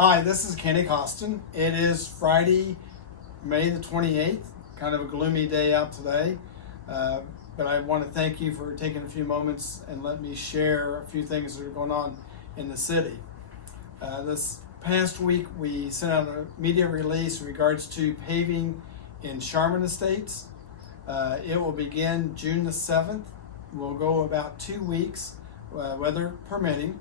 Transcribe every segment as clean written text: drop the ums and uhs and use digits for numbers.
Hi, this is Kenny Costin. It is Friday, May the 28th, kind of a gloomy day out today, but I want to thank you for taking a few moments and let me share a few things that are going on in the city. This past week we sent out a media release in regards to paving in Sharman Estates. It will begin June the 7th. We'll go about 2 weeks, weather permitting.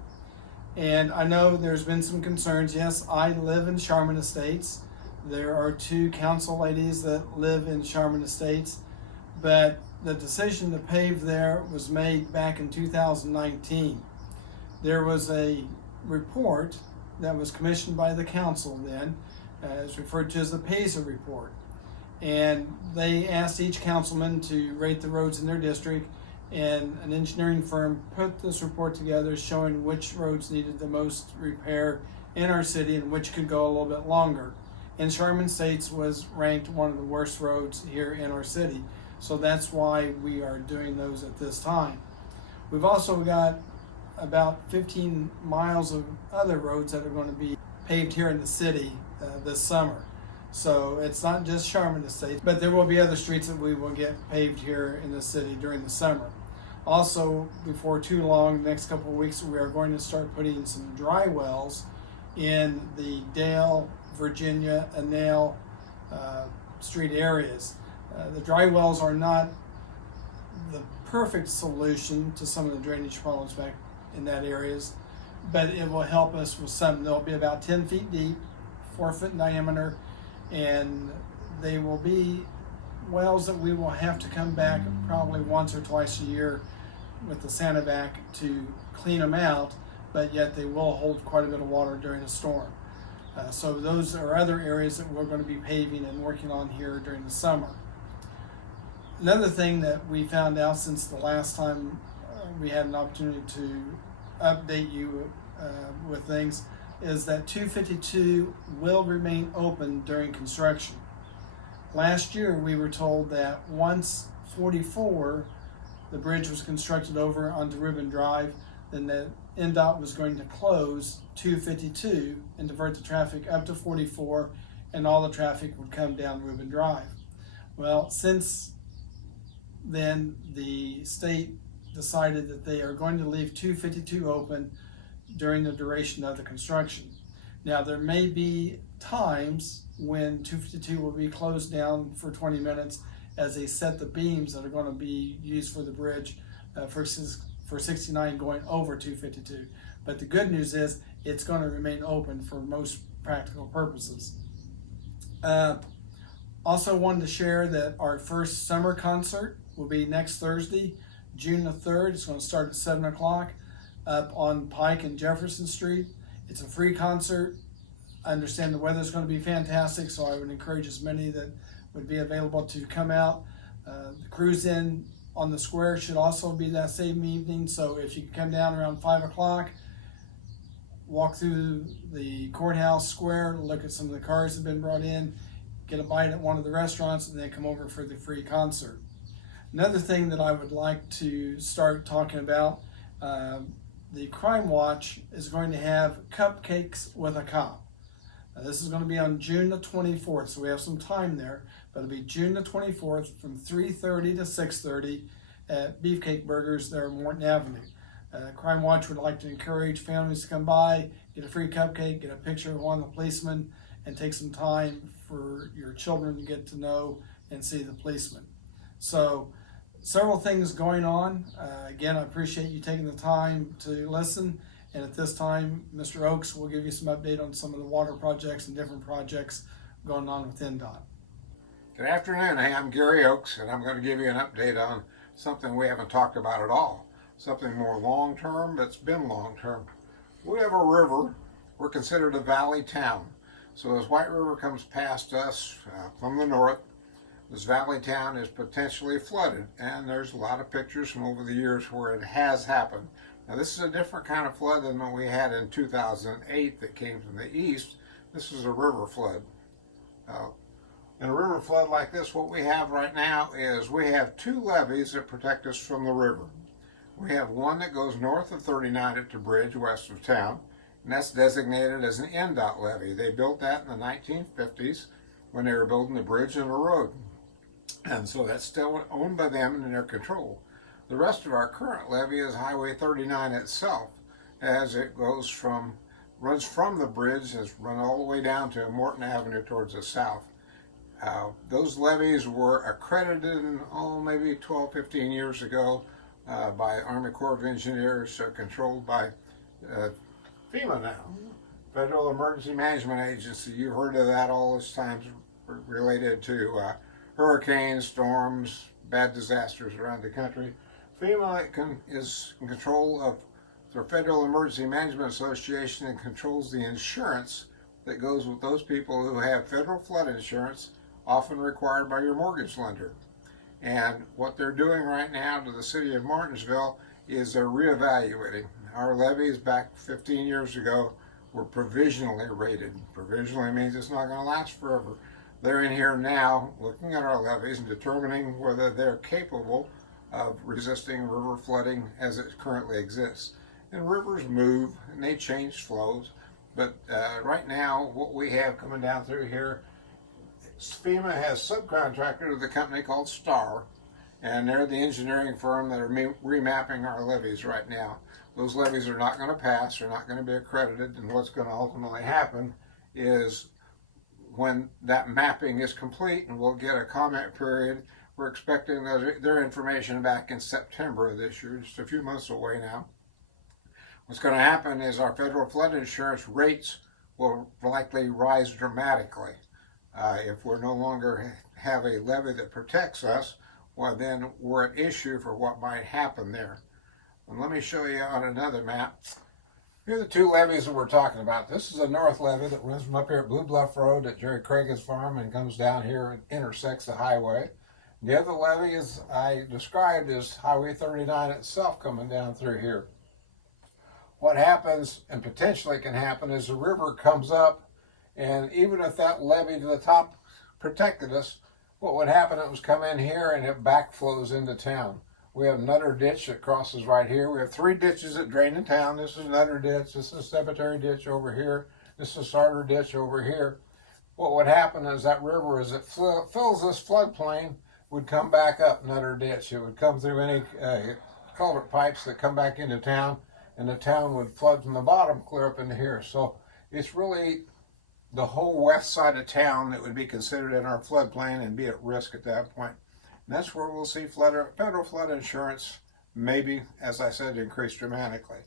And I know there's been some concerns. Yes, I live in Sharman Estates. There are 2 council ladies that live in Sharman Estates, but the decision to pave there was made back in 2019. There was a report that was commissioned by the council then, it's referred to as the PASA report. And they asked each councilman to rate the roads in their district, and an engineering firm put this report together showing which roads needed the most repair in our city and which could go a little bit longer. And Sharman Estates was ranked one of the worst roads here in our city, so that's why we are doing those at this time. We've also got about 15 miles of other roads that are going to be paved here in the city this summer. So it's not just Sharman Estates, but there will be other streets that we will get paved here in the city during the summer. Also, before too long, the next couple of weeks, we are going to start putting some dry wells in the Dale, Virginia, and Nail street areas. The dry wells are not the perfect solution to some of the drainage problems back in that areas, but it will help us with some. They'll be about 10 feet deep, 4 foot in diameter, and they will be wells that we will have to come back probably once or twice a year with the Sanivac to clean them out, but yet they will hold quite a bit of water during a storm. So those are other areas that we're going to be paving and working on here during the summer. Another thing that we found out since the last time we had an opportunity to update you with things is that 252 will remain open during construction. Last year we were told that once 44, the bridge was constructed over onto Ribbon Drive, then the NDOT was going to close 252 and divert the traffic up to 44, and all the traffic would come down Ribbon Drive. Well, since then the state decided that they are going to leave 252 open during the duration of the construction. Now there may be times when 252 will be closed down for 20 minutes as they set the beams that are going to be used for the bridge for 69 going over 252. But the good news is it's going to remain open for most practical purposes. Also wanted to share that our first summer concert will be next Thursday, June the 3rd. It's going to start at 7 o'clock up on Pike and Jefferson Street. It's a free concert. I understand the weather is going to be fantastic, so I would encourage as many that would be available to come out. The cruise in on the square should also be that same evening, so if you can come down around 5 o'clock, walk through the courthouse square, look at some of the cars that have been brought in, get a bite at one of the restaurants, and then come over for the free concert. Another thing that I would like to start talking about, the Crime Watch is going to have Cupcakes with a Cop. Now, this is going to be on June the 24th, so we have some time there, but it'll be June the 24th from 3:30 to 6:30 at Beefcake Burgers there on Morton Avenue. Crime Watch would like to encourage families to come by, get a free cupcake, get a picture of one of the policemen, and take some time for your children to get to know and see the policeman. So, several things going on. Again, I appreciate you taking the time to listen. And at this time, Mr. Oakes will give you some update on some of the water projects and different projects going on with NDOT. Good afternoon. Hey, I'm Gary Oakes, and I'm going to give you an update on something we haven't talked about at all. Something more long-term that's been long-term. We have a river. We're considered a valley town. So as White River comes past us from the north, this valley town is potentially flooded, and there's a lot of pictures from over the years where it has happened. Now this is a different kind of flood than what we had in 2008 that came from the east. This is a river flood. In a river flood like this, what we have right now is we have 2 levees that protect us from the river. We have one that goes north of 39 at the bridge west of town, and that's designated as an NDOT levy. They built that in the 1950s when they were building the bridge and the road. And so that's still owned by them and in their control. The rest of our current levy is Highway 39 itself, as it runs from the bridge, has run all the way down to Morton Avenue towards the south. Those levees were accredited maybe 12, 15 years ago by Army Corps of Engineers, controlled by FEMA now, Federal Emergency Management Agency. You've heard of that all this time, related to hurricanes, storms, bad disasters around the country. FEMA is in control of the Federal Emergency Management Association and controls the insurance that goes with those people who have federal flood insurance, often required by your mortgage lender. And what they're doing right now to the city of Martinsville is they're reevaluating. Our levees back 15 years ago were provisionally rated. Provisionally means it's not going to last forever. They're in here now looking at our levees and determining whether they're capable of resisting river flooding as it currently exists. And rivers move and they change flows, but right now what we have coming down through here, FEMA has subcontracted with a company called STAR, and they're the engineering firm that are remapping our levees right now. Those levees are not going to pass, they're not going to be accredited, and what's going to ultimately happen is when that mapping is complete and we'll get a comment period. We're expecting their information back in September of this year, just a few months away now. What's going to happen is our federal flood insurance rates will likely rise dramatically. If we're no longer have a levy that protects us, well then we're at issue for what might happen there. And let me show you on another map. Here are the two levees that we're talking about. This is a north levee that runs from up here at Blue Bluff Road at Jerry Craig's farm and comes down here and intersects the highway. The other levee is I described as Highway 39 itself coming down through here. What happens, and potentially can happen, is the river comes up, and even if that levee to the top protected us, what would happen, it was come in here and it backflows into town. We have Nutter Ditch that crosses right here. We have three ditches that drain in town. This is Nutter Ditch, this is Cemetery Ditch over here, this is Sarter Ditch over here. What would happen is that river, as it fills this floodplain, would come back up Nutter Ditch. It would come through any culvert pipes that come back into town, and the town would flood from the bottom clear up into here. So it's really the whole west side of town that would be considered in our floodplain and be at risk at that point. And that's where we'll see federal flood insurance, maybe, as I said, increase dramatically.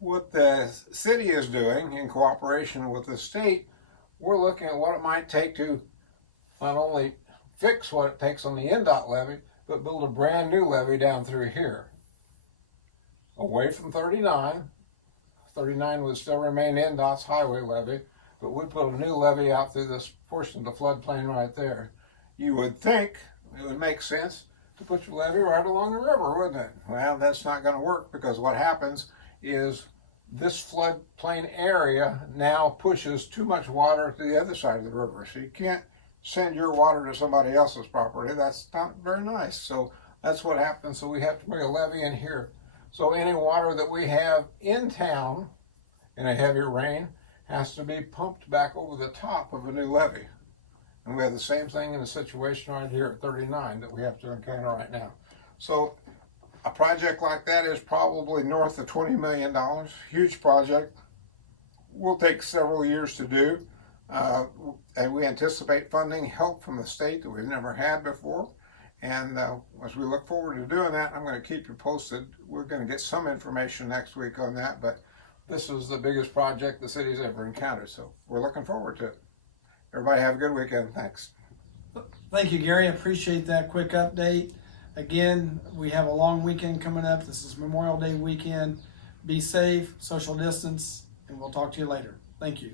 What the city is doing in cooperation with the state, we're looking at what it might take to not only fix what it takes on the NDOT levy, but build a brand new levee down through here. Away from 39. 39 would still remain NDOT's highway levy, but we'd put a new levee out through this portion of the floodplain right there. You would think it would make sense to put your levee right along the river, wouldn't it? Well, that's not going to work, because what happens is this floodplain area now pushes too much water to the other side of the river. So you can't send your water to somebody else's property. That's not very nice. So that's what happens. So we have to bring a levee in here. So any water that we have in town in a heavy rain has to be pumped back over the top of a new levee. And we have the same thing in the situation right here at 39 that we have to encounter right now. So a project like that is probably north of $20 million. Huge project. Will take several years to do. And we anticipate funding help from the state that we've never had before. And as we look forward to doing that, I'm going to keep you posted. We're going to get some information next week on that, but this is the biggest project the city's ever encountered, so we're looking forward to it. Everybody have a good weekend. Thanks. Thank you, Gary. I appreciate that quick update. Again, we have a long weekend coming up. This is Memorial Day weekend. Be safe, social distance, and we'll talk to you later. Thank you.